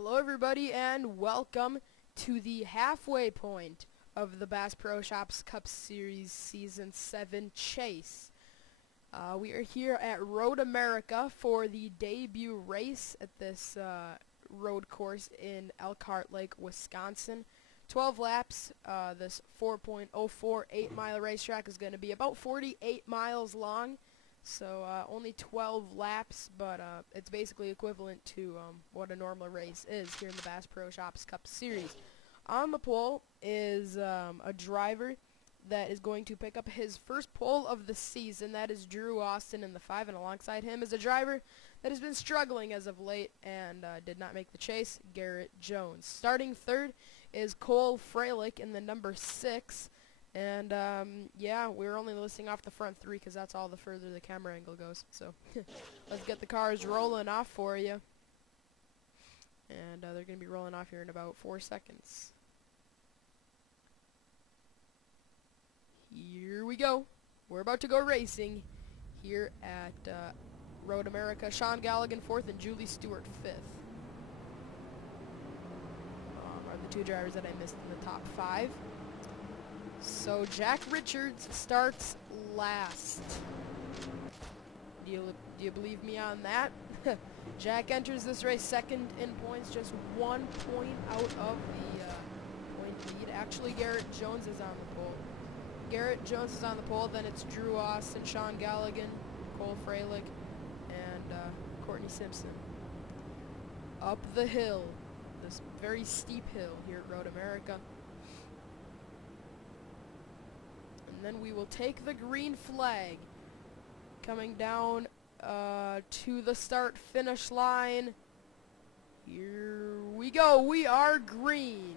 Hello everybody and welcome to the halfway point of the Bass Pro Shops Cup Series Season 7 Chase. We are here at Road America for the debut race at this road course in Elkhart Lake, Wisconsin. 12 laps. This 4.04 8-mile racetrack is going to be about 48 miles long. So only 12 laps, but it's basically equivalent to what a normal race is here in the Bass Pro Shops Cup Series. On the pole is a driver that is going to pick up his first pole of the season. That is Drew Austin in the 5, and alongside him is a driver that has been struggling as of late and did not make the chase, Garrett Jones. Starting third is Cole Freilich in the number 6. And, yeah, we're only listing off the front 3 because that's all the further the camera angle goes. So, let's get the cars rolling off for you. And they're going to be rolling off here in about 4 seconds. Here we go. We're about to go racing here at Road America. Sean Galligan 4th and Julie Stewart 5th. Are the two drivers that I missed in the top 5. So Jack Richards starts last. Do you believe me on that? Jack enters this race second in points, just 1 point out of the point lead. Actually, Garrett Jones is on the pole. Garrett Jones is on the pole. Then it's Drew Austin, Sean Galligan, Cole Freilich, and Courtney Simpson. Up the hill, this very steep hill here at Road America. And then we will take the green flag coming down to the start-finish line. Here we go. We are green.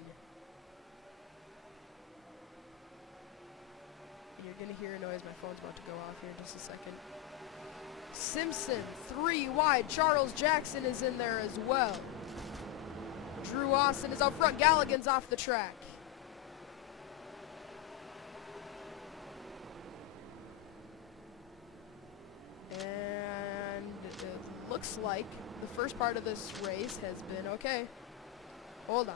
And you're going to hear a noise. My phone's about to go off here in just a second. Simpson, 3 wide. Charles Jackson is in there as well. Drew Austin is out front. Galligan's off the track. And it looks like the first part of this race has been okay. Hold on.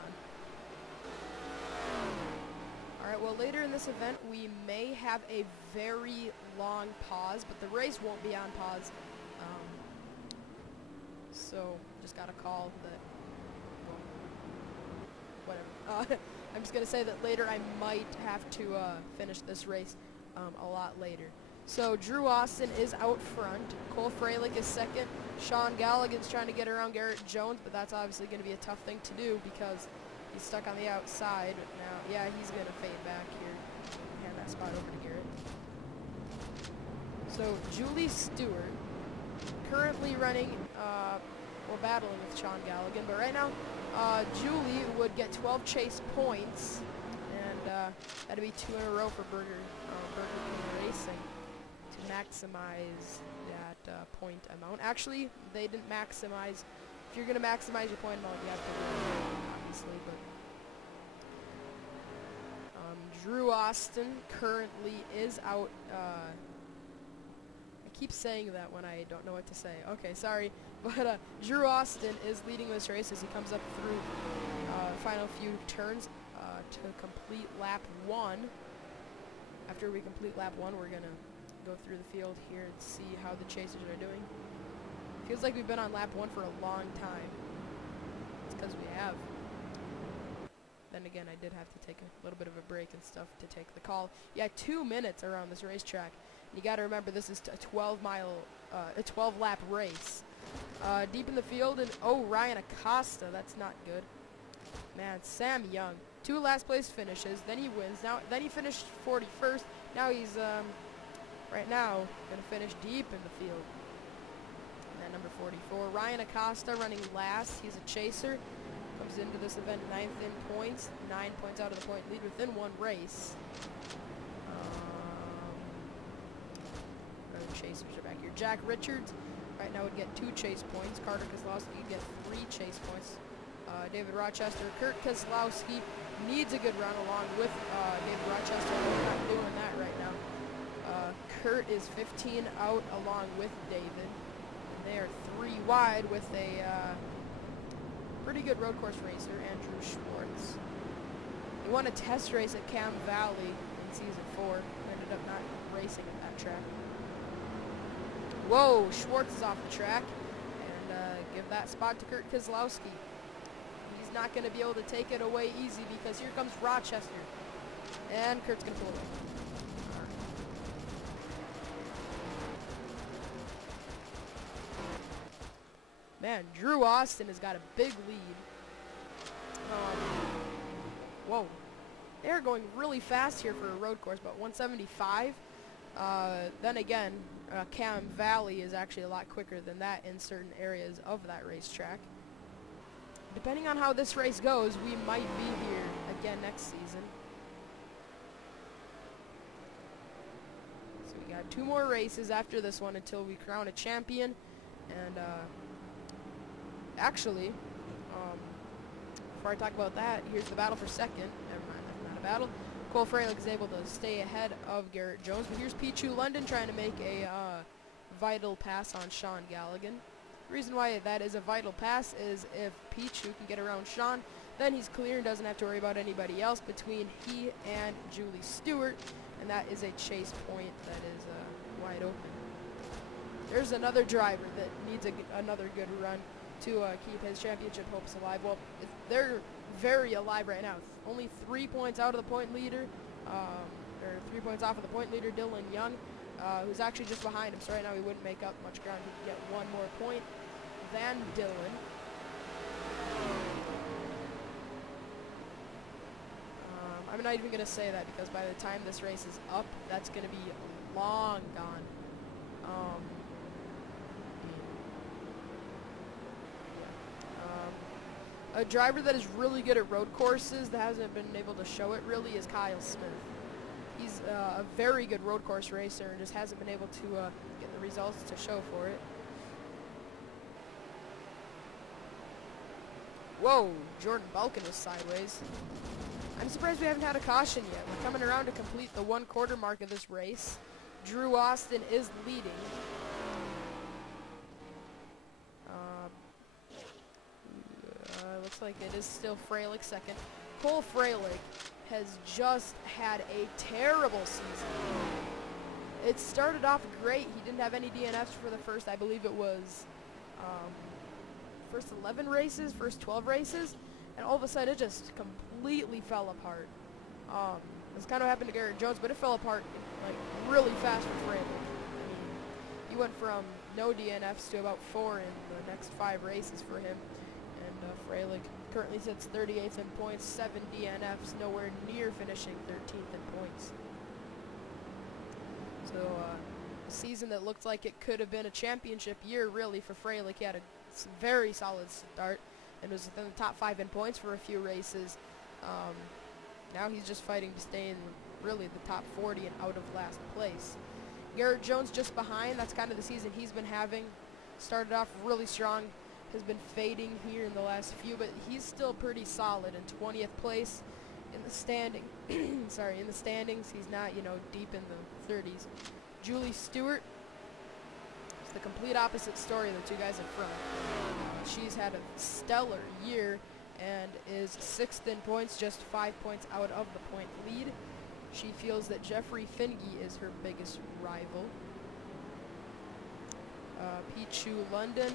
Alright, well, later in this event, we may have a very long pause, but the race won't be on pause. So, just got a call that, well, whatever. I'm just going to say that later I might have to finish this race a lot later. So Drew Austin is out front. Cole Freilich is second. Sean Galligan's trying to get around Garrett Jones, but that's obviously going to be a tough thing to do because he's stuck on the outside. Now, yeah, he's going to fade back here. Hand that spot over to Garrett. So Julie Stewart, currently running, or battling with Sean Galligan, but right now, Julie would get 12 chase points, and that'd be 2 in a row for Burger King Racing to maximize that point amount. Actually, they didn't maximize. If you're going to maximize your point amount, you have to win, obviously. But Drew Austin currently is out. I keep saying that when I don't know what to say. Okay, sorry. But Drew Austin is leading this race as he comes up through the final few turns to complete lap 1. After we complete lap 1, we're going to go through the field here and see how the chasers are doing. Feels like we've been on lap 1 for a long time. It's because we have. Then again, I did have to take a little bit of a break and stuff to take the call. Yeah, 2 minutes around this racetrack. You got to remember this is a 12-lap race. Deep in the field, and oh, Ryan Acosta, that's not good. Man, Sam Young, 2 last place finishes, then he wins. Then he finished 41st. Now he's right now gonna finish deep in the field. And then number 44, Ryan Acosta, running last. He's a chaser. Comes into this event 9th in points, 9 points out of the point lead within 1 race. Other chasers are back here. Jack Richards right now would get 2 chase points. Carter Kozlowski would get 3 chase points. David Rochester, Kurt Kozlowski needs a good run along with David Rochester. We're not doing that right now. Kurt is 15 out along with David. And they are 3 wide with a pretty good road course racer, Andrew Schwartz. He won a test race at Cam Valley in Season 4. Ended up not racing at that track. Whoa, Schwartz is off the track. And give that spot to Kurt Kozlowski. He's not going to be able to take it away easy because here comes Rochester. And Kurt's going to pull away. Man, Drew Austin has got a big lead. Whoa. They're going really fast here for a road course, but 175. Then again, Cam Valley is actually a lot quicker than that in certain areas of that racetrack. Depending on how this race goes, we might be here again next season. So we got 2 more races after this one until we crown a champion. And actually, before I talk about that, here's the battle for second. Never mind, that's not a battle. Cole Freilich is able to stay ahead of Garrett Jones, but here's Pichu London trying to make a vital pass on Sean Galligan. The reason why that is a vital pass is if Pichu can get around Sean, then he's clear and doesn't have to worry about anybody else between he and Julie Stewart, and that is a chase point that is wide open. There's another driver that needs another good run to keep his championship hopes alive. Well, they're very alive right now. Only 3 points out of the point leader, or 3 points off of the point leader, Dylan Young, who's actually just behind him. So right now he wouldn't make up much ground. He could get 1 more point than Dylan. I'm not even going to say that because by the time this race is up, that's going to be long gone. A driver that is really good at road courses that hasn't been able to show it really is Kyle Smith. He's a very good road course racer and just hasn't been able to get the results to show for it. Whoa, Jordan Balkin was sideways. I'm surprised we haven't had a caution yet. We're coming around to complete the 1/4 mark of this race. Drew Austin is leading. Looks like it is still Freilich second. Cole Freilich has just had a terrible season. It started off great. He didn't have any DNFs for the first, I believe it was, first 11 races, first 12 races, and all of a sudden it just completely fell apart. This kind of happened to Garrett Jones, but it fell apart like really fast for Freilich. I mean, he went from no DNFs to about 4 in the next 5 races for him. And Freilich currently sits 38th in points, 7 DNFs, nowhere near finishing 13th in points. So a season that looked like it could have been a championship year really for Freilich. He had a very solid start and was within the top 5 in points for a few races. Now he's just fighting to stay in really the top 40 and out of last place. Garrett Jones just behind. That's kind of the season he's been having. Started off really strong. Has been fading here in the last few, but he's still pretty solid in 20th place in the standing. Sorry, in the standings. He's not, you know, deep in the 30s. Julie Stewart. It's the complete opposite story of the 2 guys in front. She's had a stellar year and is 6th in points, just 5 points out of the point lead. She feels that Jeffrey Finge is her biggest rival. Pichu London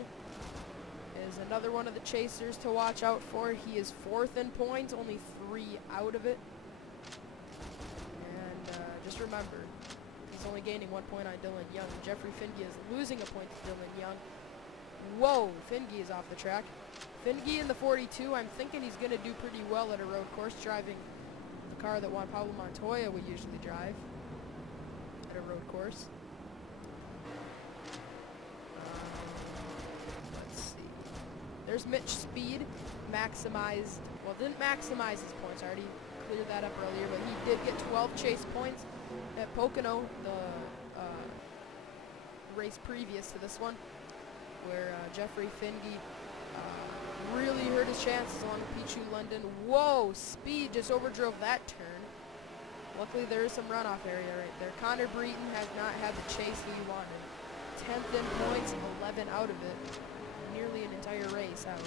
is another one of the chasers to watch out for. He is 4th in points, only 3 out of it. And just remember, he's only gaining 1 point on Dylan Young. Jeffrey Finge is losing a point to Dylan Young. Whoa, Finge is off the track. Finge in the 42, I'm thinking he's going to do pretty well at a road course, driving the car that Juan Pablo Montoya would usually drive at a road course. There's Mitch Speed, maximized, well, didn't maximize his points. I already cleared that up earlier, but he did get 12 chase points at Pocono, the race previous to this one, where Jeffrey Finge really hurt his chances along with Pichu London. Whoa, Speed just overdrove that turn. Luckily, there is some runoff area right there. Connor Breton has not had the chase he wanted. 10th in points, 11 out of it. Nearly an entire race out.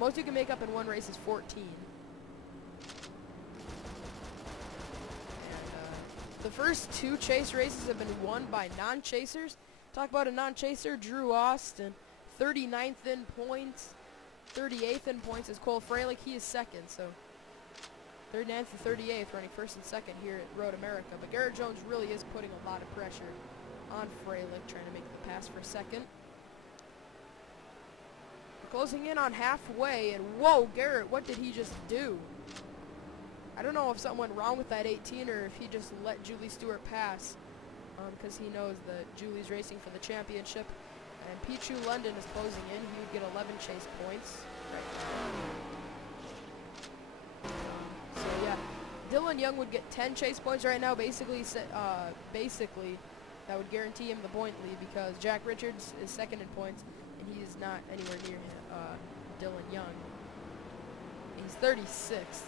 most you can make up in one race is 14. And the first 2 chase races have been won by non-chasers. Talk about a non-chaser, Drew Austin, 39th in points. 38th in points is Cole Freilich. He is second, so 39th and 38th running first and second here at Road America. But Garrett Jones really is putting a lot of pressure on Freilich, trying to make the pass for second. We're closing in on halfway, and whoa, Garrett, what did he just do? I don't know if something went wrong with that 18 or if he just let Julie Stewart pass, because he knows that Julie's racing for the championship. And Pichu London is closing in. He would get 11 chase points right now. So yeah, Dylan Young would get 10 chase points right now. Basically, that would guarantee him the point lead because Jack Richards is second in points, and he is not anywhere near Dylan Young. He's 36th.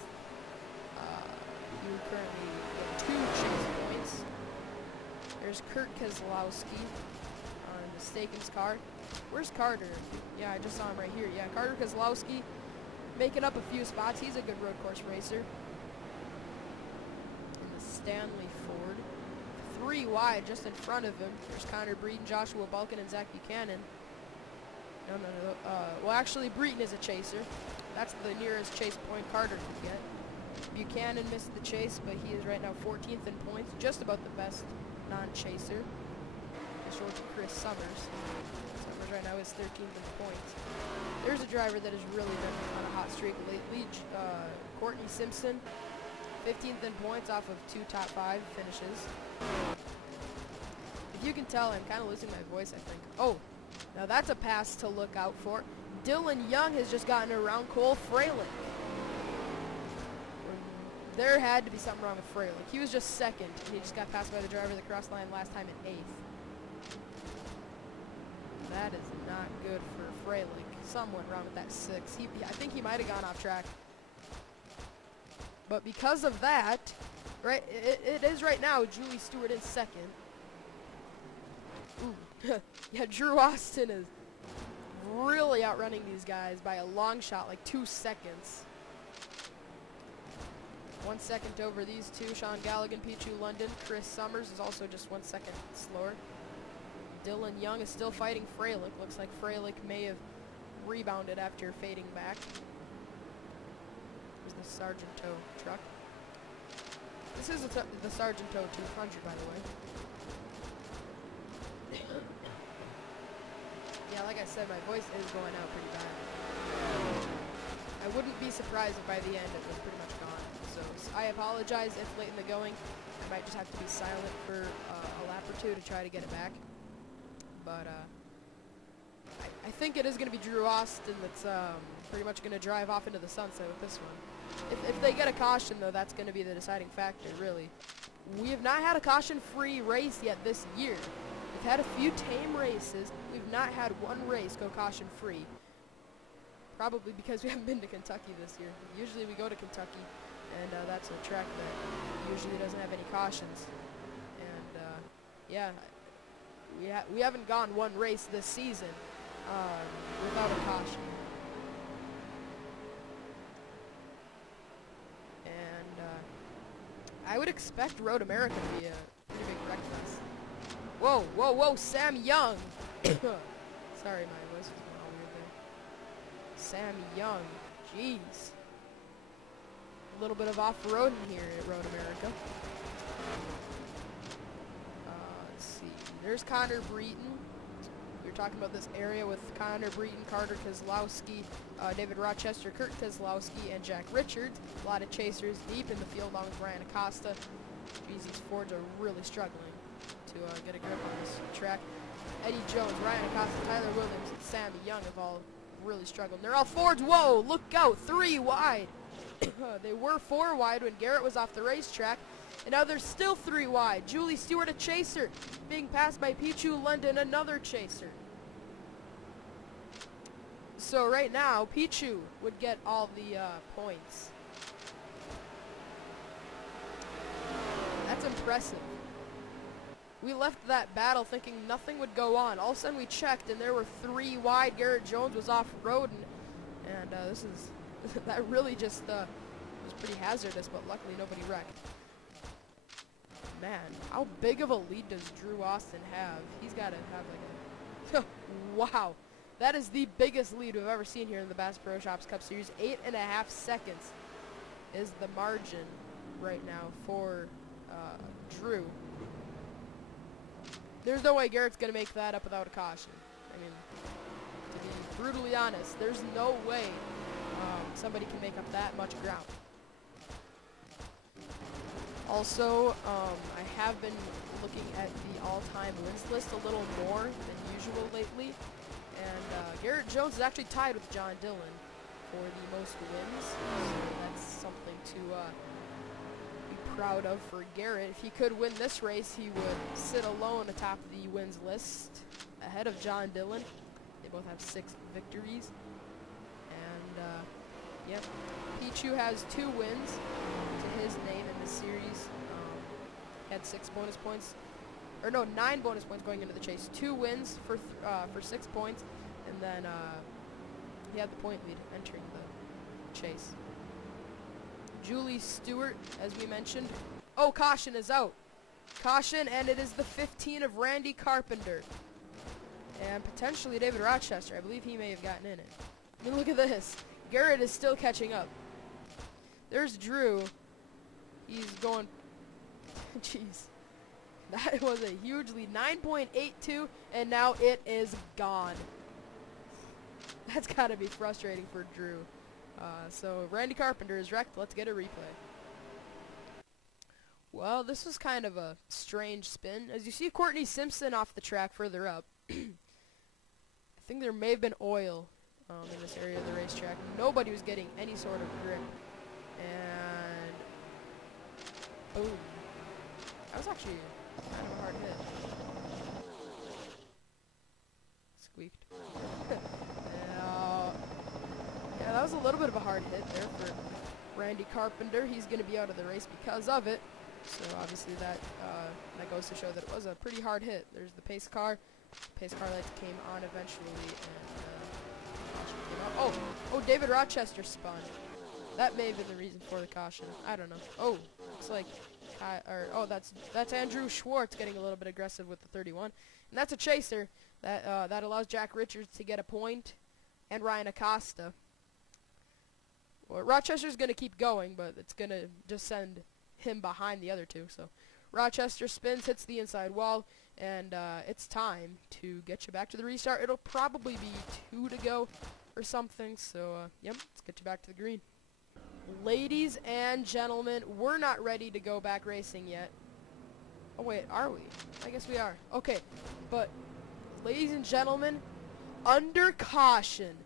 He would currently get 2 chase points. There's Kurt Keselowski on the Stakens car. Where's Carter? Yeah, I just saw him right here. Yeah, Carter Keselowski making up a few spots. He's a good road course racer. And the Stanley Ford. 3 wide just in front of him. There's Connor Breeden, Joshua Balkin, and Zach Buchanan. No. Well, actually, Breeden is a chaser. That's the nearest chase point Carter could get. Buchanan missed the chase, but he is right now 14th in points. Just about the best non-chaser. Short to Chris Summers. Summers right now is 13th in points. There's a driver that has really been on a hot streak lately. Courtney Simpson, 15th in points off of 2 top 5 finishes. If you can tell, I'm kind of losing my voice, I think. Oh, now that's a pass to look out for. Dylan Young has just gotten around Cole Freilich. There had to be something wrong with Freilich. He was just second, and he just got passed by the driver that crossed the line last time in 8th. That is not good for Freilich. Something went wrong with that 6. I think he might have gone off track. But because of that, right, it is right now Julie Stewart in second. Ooh. Yeah, Drew Austin is really outrunning these guys by a long shot, like 2 seconds. 1 second over these two. Sean Galligan, Pichu London. Chris Summers is also just 1 second slower. Dylan Young is still fighting Freilich. Looks like Freilich may have rebounded after fading back. There's the Sargento truck. This is the Sargento 200, by the way. Yeah, like I said, my voice is going out pretty bad. I wouldn't be surprised if by the end it was pretty much gone. So I apologize if late in the going I might just have to be silent for a lap or 2 to try to get it back. But I think it is going to be Drew Austin that's pretty much going to drive off into the sunset with this one. If they get a caution, though, that's going to be the deciding factor, really. We have not had a caution-free race yet this year. We've had a few tame races. We've not had one race go caution-free. Probably because we haven't been to Kentucky this year. Usually we go to Kentucky, and that's a track that usually doesn't have any cautions. And, yeah, we haven't gone one race this season without a caution. And I would expect Road America to be a pretty big wreck fest. Whoa, whoa, whoa, Sam Young! Sorry, my voice was going all weird there. Sam Young, jeez. A little bit of off-roading here at Road America. Let's see. There's Connor Breeden. We were talking about this area with Connor Breeden, Carter Keselowski, David Rochester, Kurt Keselowski, and Jack Richards. A lot of chasers deep in the field along with Ryan Acosta. Jeez, these Fords are really struggling to get a grip on this track. Eddie Jones, Ryan Acosta, Tyler Williams, and Sammy Young have all really struggled. And they're all Fords. Whoa, look out, 3 wide. They were 4 wide when Garrett was off the racetrack, and now they're still 3 wide. Julie Stewart, a chaser, being passed by Pichu London, another chaser. So right now, Pichu would get all the points. That's impressive. We left that battle thinking nothing would go on. All of a sudden we checked and there were 3 wide. Garrett Jones was off-roading. And this is that really just was pretty hazardous, but luckily nobody wrecked. Man, how big of a lead does Drew Austin have? He's got to have like a wow. That is the biggest lead we've ever seen here in the Bass Pro Shops Cup Series. 8.5 seconds is the margin right now for Drew. There's no way Garrett's going to make that up without a caution. I mean, to be brutally honest, there's no way somebody can make up that much ground. Also, I have been looking at the all-time wins list a little more than usual lately. And Garrett Jones is actually tied with John Dillon for the most wins. So that's something to be proud of for Garrett. If he could win this race, he would sit alone atop the wins list ahead of John Dillon. They both have 6 victories. And, yep, Pichu has 2 wins to his name in the series. Had 6 bonus points. Or no, 9 bonus points going into the chase. 2 wins for 6 points, and then he had the point lead entering the chase. Julie Stewart, as we mentioned. Oh, caution is out. Caution, and it is the 15 of Randy Carpenter. And potentially David Rochester. I believe he may have gotten in it. I mean, look at this. Garrett is still catching up. There's Drew. He's going... Jeez. That was a huge lead. 9.82, and now it is gone. That's got to be frustrating for Drew. So Randy Carpenter is wrecked. Let's get a replay. Well, this was kind of a strange spin. As you see Courtney Simpson off the track further up. I think there may have been oil in this area of the racetrack. Nobody was getting any sort of grip. And boom. That was actually kind of a hard hit. Squeaked. Yeah, that was a little bit of a hard hit there for Randy Carpenter. He's going to be out of the race because of it. So obviously that goes to show that it was a pretty hard hit. There's the pace car. Pace car lights came on eventually, and oh, David Rochester spun. That may have been the reason for the caution. I don't know. Oh, looks like that's Andrew Schwartz getting a little bit aggressive with the 31, and that's a chaser that allows Jack Richards to get a point, and Ryan Acosta. Well, Rochester's going to keep going, but it's going to just send him behind the other two. So Rochester spins, hits the inside wall, and it's time to get you back to the restart. It'll probably be 2 to go or something. So yep, let's get you back to the green. Ladies and gentlemen, we're not ready to go back racing yet. Oh wait, are we? I guess we are. Okay, but ladies and gentlemen, under caution,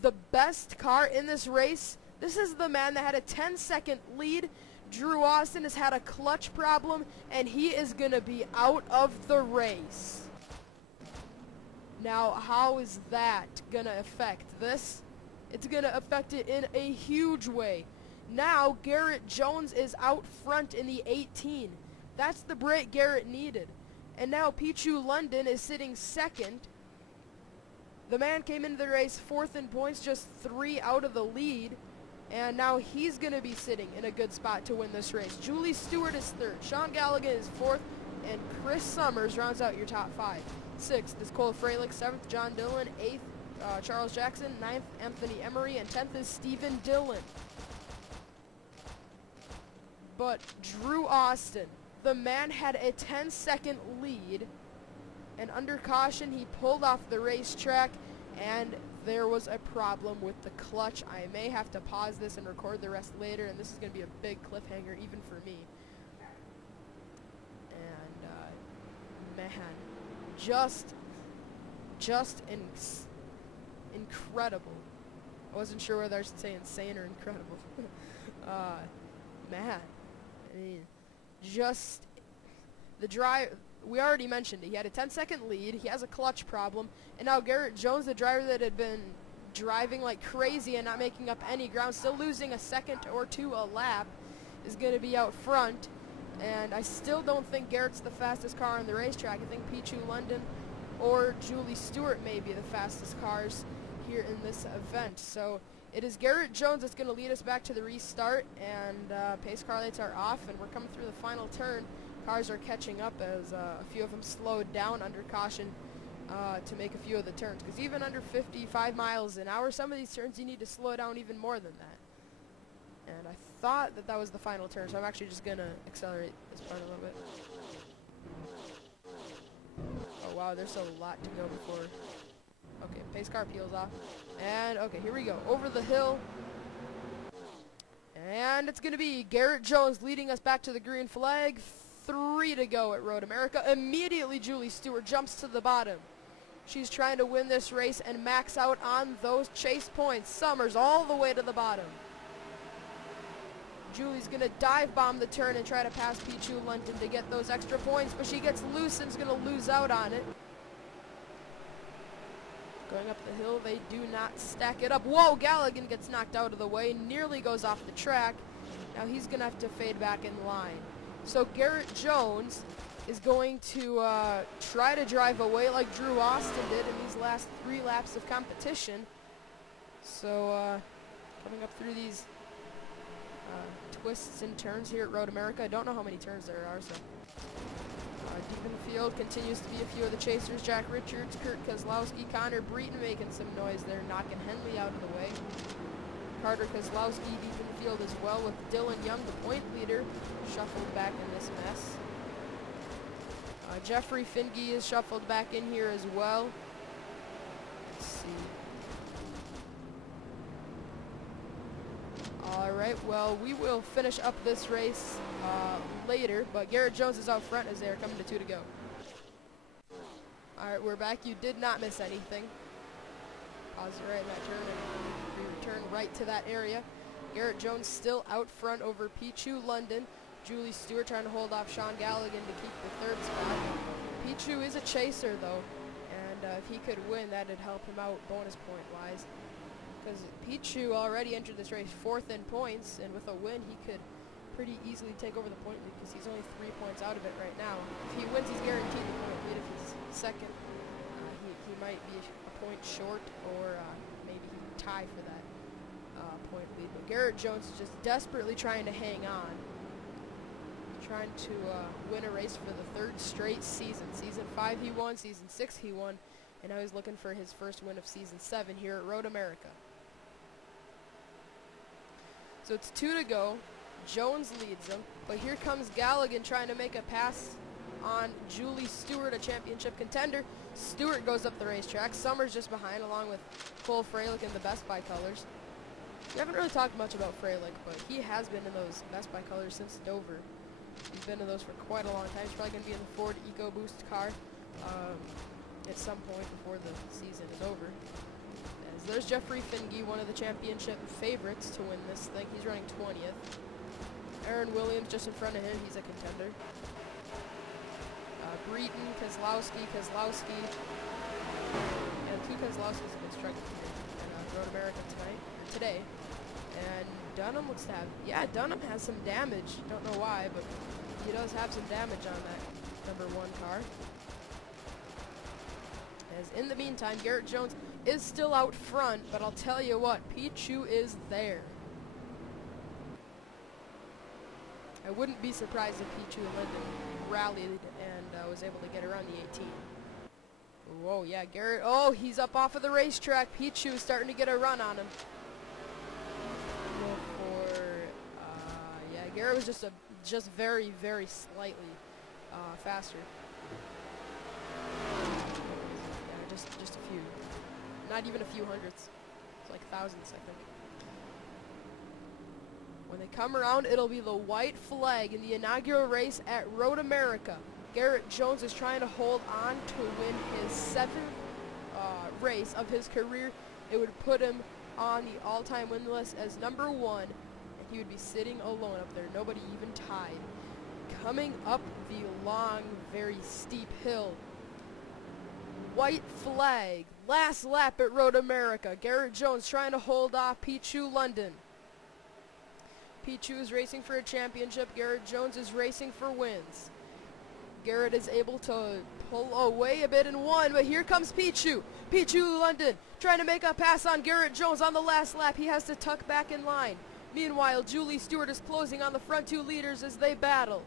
the best car in this race, this is the man that had a 10-second lead. Drew Austin has had a clutch problem, and he is going to be out of the race. Now, how is that going to affect this? It's going to affect it in a huge way. Now, Garrett Jones is out front in the 18. That's the break Garrett needed. And now Pichu London is sitting second. The man came into the race 4th in points, just 3 out of the lead. And now he's going to be sitting in a good spot to win this race. Julie Stewart is 3rd. Sean Galligan is 4th. And Chris Summers rounds out your top 5. 6th is Cole Freilich. 7th, John Dillon. 8th, Charles Jackson. 9th, Anthony Emery. And 10th is Stephen Dillon. But Drew Austin, the man had a 10-second lead. And under caution, he pulled off the racetrack. And there was a problem with the clutch. I may have to pause this and record the rest later, and this is going to be a big cliffhanger even for me. And man, just incredible. I wasn't sure whether I should say insane or incredible. Man, I mean, just the drive. We already mentioned it. He had a 10-second lead. He has a clutch problem. And now Garrett Jones, the driver that had been driving like crazy and not making up any ground, still losing a second or 2 a lap, is going to be out front. And I still don't think Garrett's the fastest car on the racetrack. I think Pichu London or Julie Stewart may be the fastest cars here in this event. So it is Garrett Jones that's going to lead us back to the restart, and pace car lights are off, and we're coming through the final turn. Cars are catching up as a few of them slowed down under caution to make a few of the turns, because even under 55 miles an hour, some of these turns you need to slow down even more than that. And I thought that was the final turn, so I'm actually just going to accelerate this part a little bit. Oh wow, there's a lot to go before. Okay, pace car peels off. And okay, here we go. Over the hill. And it's going to be Garrett Jones leading us back to the green flag. 3 to go at Road America. Immediately Julie Stewart jumps to the bottom. She's trying to win this race and max out on those chase points. Summers all the way to the bottom. Julie's going to dive bomb the turn and try to pass Pichu London to get those extra points, but she gets loose and is going to lose out on it. Going up the hill, they do not stack it up. Whoa, Galligan gets knocked out of the way, nearly goes off the track. Now he's going to have to fade back in line. So Garrett Jones is going to try to drive away like Drew Austin did in these last 3 laps of competition. So coming up through these twists and turns here at Road America. I don't know how many turns there are, so deep in the field continues to be a few of the chasers. Jack Richards, Kurt Kozlowski, Connor Breton making some noise there, knocking Henley out of the way. Carter Kozlowski deep in the field as well, with Dylan Young, the point leader, shuffled back in this mess. Jeffrey Finge is shuffled back in here as well. Let's see. Alright, well, we will finish up this race later, but Garrett Jones is out front as they are coming to 2 to go. Alright, we're back. You did not miss anything. Pause it right in that turn, and we return right to that area. Garrett Jones still out front over Pichu London. Julie Stewart trying to hold off Sean Galligan to keep the 3rd spot. Pichu is a chaser, though, and if he could win, that would help him out bonus point-wise. Because Pichu already entered this race 4th in points, and with a win, he could pretty easily take over the point lead, because he's only 3 points out of it right now. If he wins, he's guaranteed the point lead. If he's second, he might be a point short, or maybe he can tie for that point lead. But Garrett Jones is just desperately trying to hang on, trying to win a race for the 3rd straight season. Season 5 he won, Season 6 he won, and now he's looking for his first win of Season 7 here at Road America. So it's 2 to go. Jones leads them, but here comes Galligan trying to make a pass on Julie Stewart, a championship contender. Stewart goes up the racetrack. Summers just behind, along with Cole Freilich in the Best Buy colors. We haven't really talked much about Freilich, but he has been in those Best Buy colors since Dover. He's been in those for quite a long time. He's probably going to be in the Ford EcoBoost car at some point before the season is over. As there's Jeffrey Finge, one of the championship favorites to win this thing. He's running 20th. Aaron Williams just in front of him. He's a contender. Breton, Kozlowski. And 2 Kozlowskis have been struggling here in Road America today. And Dunham looks to have, yeah, Dunham has some damage. Don't know why, but he does have some damage on that number 1 car. As in the meantime, Garrett Jones is still out front, but I'll tell you what, Pichu is there. I wouldn't be surprised if Pichu Linden rallied and was able to get around the 18. Whoa, yeah, Garrett, oh, he's up off of the racetrack. Pichu is starting to get a run on him. Yeah, Garrett was just very, very slightly faster. Yeah, just a few. Not even a few hundredths. It's like thousands, I think. When they come around, it'll be the white flag in the inaugural race at Road America. Garrett Jones is trying to hold on to win his 7th race of his career. It would put him on the all-time win list as number 1, and he would be sitting alone up there, nobody even tied. Coming up the long, very steep hill, white flag, last lap at Road America. Garrett Jones trying to hold off Pichu London. Pichu is racing for a championship. Garrett Jones is racing for wins. Garrett is able to pull away a bit and won, but here comes Pichu. Pichu London trying to make a pass on Garrett Jones on the last lap. He has to tuck back in line. Meanwhile, Julie Stewart is closing on the front two leaders as they battle.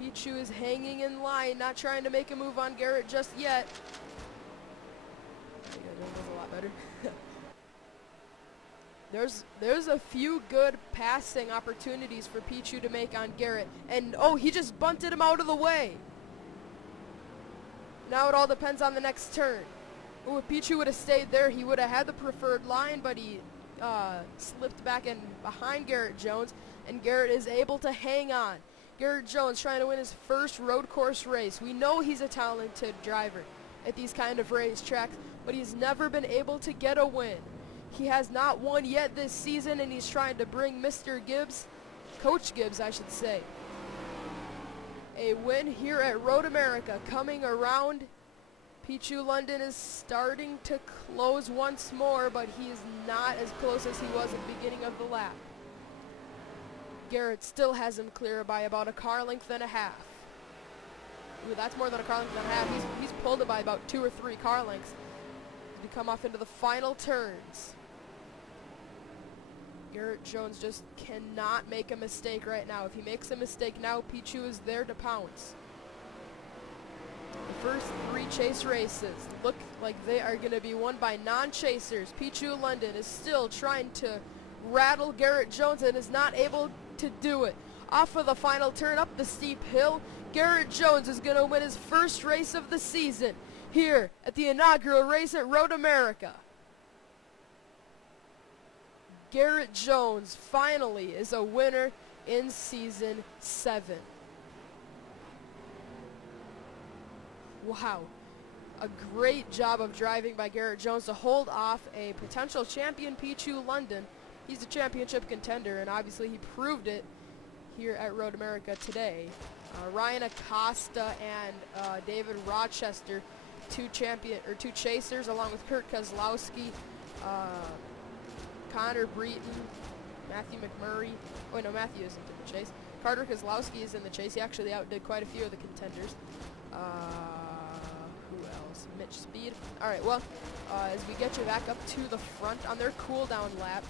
Pichu is hanging in line, not trying to make a move on Garrett just yet. That was a lot better. There's a few good passing opportunities for Pichu to make on Garrett. And, oh, he just bunted him out of the way. Now it all depends on the next turn. Ooh, if Pichu would have stayed there, he would have had the preferred line, but he slipped back in behind Garrett Jones, and Garrett is able to hang on. Garrett Jones trying to win his first road course race. We know he's a talented driver at these kind of racetracks, but he's never been able to get a win. He has not won yet this season, and he's trying to bring Mr. Gibbs, Coach Gibbs, I should say, a win here at Road America. Coming around, Pichu London is starting to close once more, but he is not as close as he was at the beginning of the lap. Garrett still has him clear by about a car length and a half. Ooh, that's more than a car length and a half. He's pulled it by about 2 or 3 car lengths as we come off into the final turns. Garrett Jones just cannot make a mistake right now. If he makes a mistake now, Pichu is there to pounce. The first 3 chase races look like they are going to be won by non-chasers. Pichu London is still trying to rattle Garrett Jones and is not able to do it. Off of the final turn up the steep hill, Garrett Jones is going to win his first race of the season here at the inaugural race at Road America. Garrett Jones finally is a winner in Season 7. Wow. A great job of driving by Garrett Jones to hold off a potential champion Pichu London. He's a championship contender, and obviously he proved it here at Road America today. Ryan Acosta and David Rochester, two chasers, along with Kurt Kozlowski, Connor Breton, Matthew McMurray. Oh no, Matthew isn't in the chase. Carter Kozlowski is in the chase. He actually outdid quite a few of the contenders. Who else? Mitch Speed. All right. Well, as we get you back up to the front on their cool-down lap.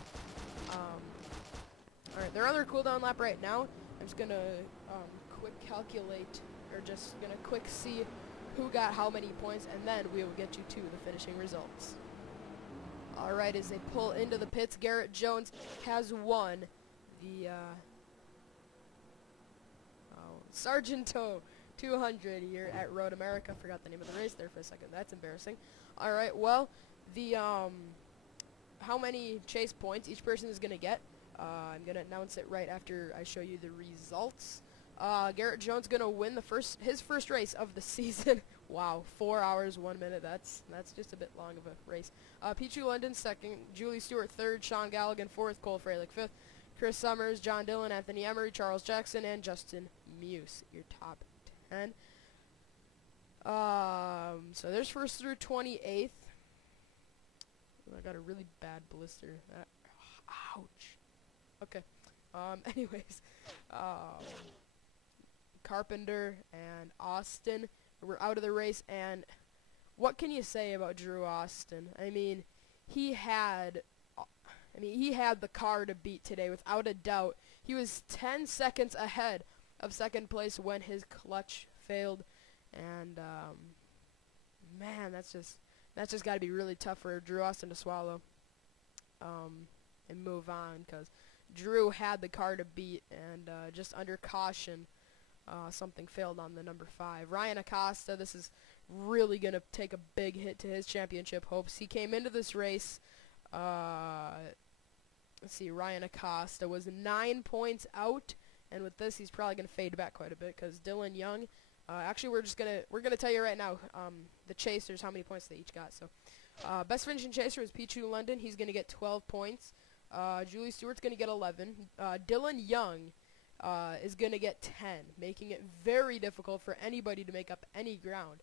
All right, they're on their cool-down lap right now. I'm just gonna quick calculate, or just gonna quick see who got how many points, and then we will get you to the finishing results. All right, as they pull into the pits, Garrett Jones has won the Sargento 200 here at Road America. Forgot the name of the race there for a second. That's embarrassing. All right, well, the how many chase points each person is going to get, I'm going to announce it right after I show you the results. Garrett Jones going to win his first race of the season. Wow, 4 hours, 1 minute. That's just a bit long of a race. Pichu London second, Julie Stewart third, Sean Galligan fourth, Cole Freilich fifth, Chris Summers, John Dillon, Anthony Emery, Charles Jackson, and Justin Muse, your top 10. So there's first through 28th. I got a really bad blister. Ouch. Okay. Anyways, Carpenter and Austin were out of the race, and what can you say about Drew Austin? I mean, he had the car to beat today without a doubt. He was 10 seconds ahead of second place when his clutch failed, and man, that's just got to be really tough for Drew Austin to swallow and move on, because Drew had the car to beat, and just under caution, something failed on the number 5. Ryan Acosta, this is really going to take a big hit to his championship hopes. He came into this race, let's see, Ryan Acosta was 9 points out, and with this he's probably going to fade back quite a bit, because Dylan Young, actually we're going to tell you right now, the chasers, how many points they each got. So best finishing chaser is Pichu London. He's going to get 12 points. Julie Stewart's going to get 11. Dylan Young is going to get 10, making it very difficult for anybody to make up any ground.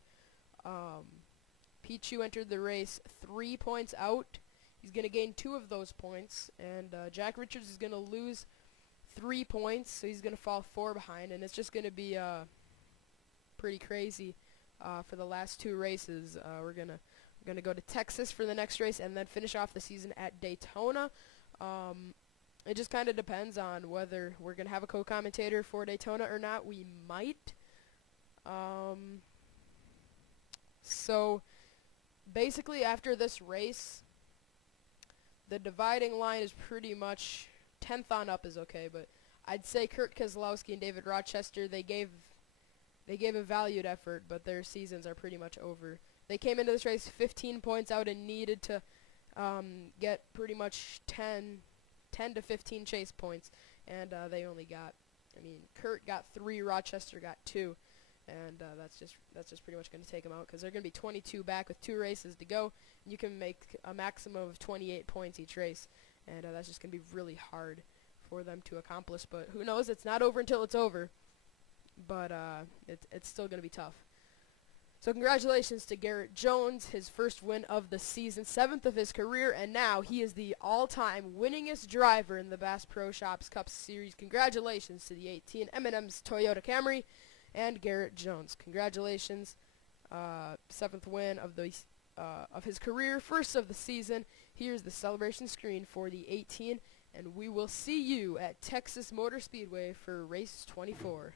Pichu entered the race 3 points out. He's going to gain 2 of those points, and Jack Richards is going to lose 3 points, so he's going to fall 4 behind, and it's just going to be pretty crazy for the last 2 races. We're gonna go to Texas for the next race and then finish off the season at Daytona. It just kind of depends on whether we're gonna have a co-commentator for Daytona or not. We might. So basically, after this race, the dividing line is pretty much 10th on up is okay, but I'd say Kurt Keselowski and David Rochester, they gave a valued effort, but their seasons are pretty much over. They came into this race 15 points out and needed to get pretty much 10 to 15 chase points, and they only got, Kurt got 3, Rochester got 2, and that's just pretty much going to take them out because they're going to be 22 back with 2 races to go. And you can make a maximum of 28 points each race, and that's just going to be really hard for them to accomplish. But who knows? It's not over until it's over. But it's still going to be tough. So congratulations to Garrett Jones, his first win of the season, 7th of his career, and now he is the all-time winningest driver in the Bass Pro Shops Cup Series. Congratulations to the 18 M&M's Toyota Camry and Garrett Jones. Congratulations, 7th win of his career, first of the season. Here's the celebration screen for the 18, and we will see you at Texas Motor Speedway for race 24.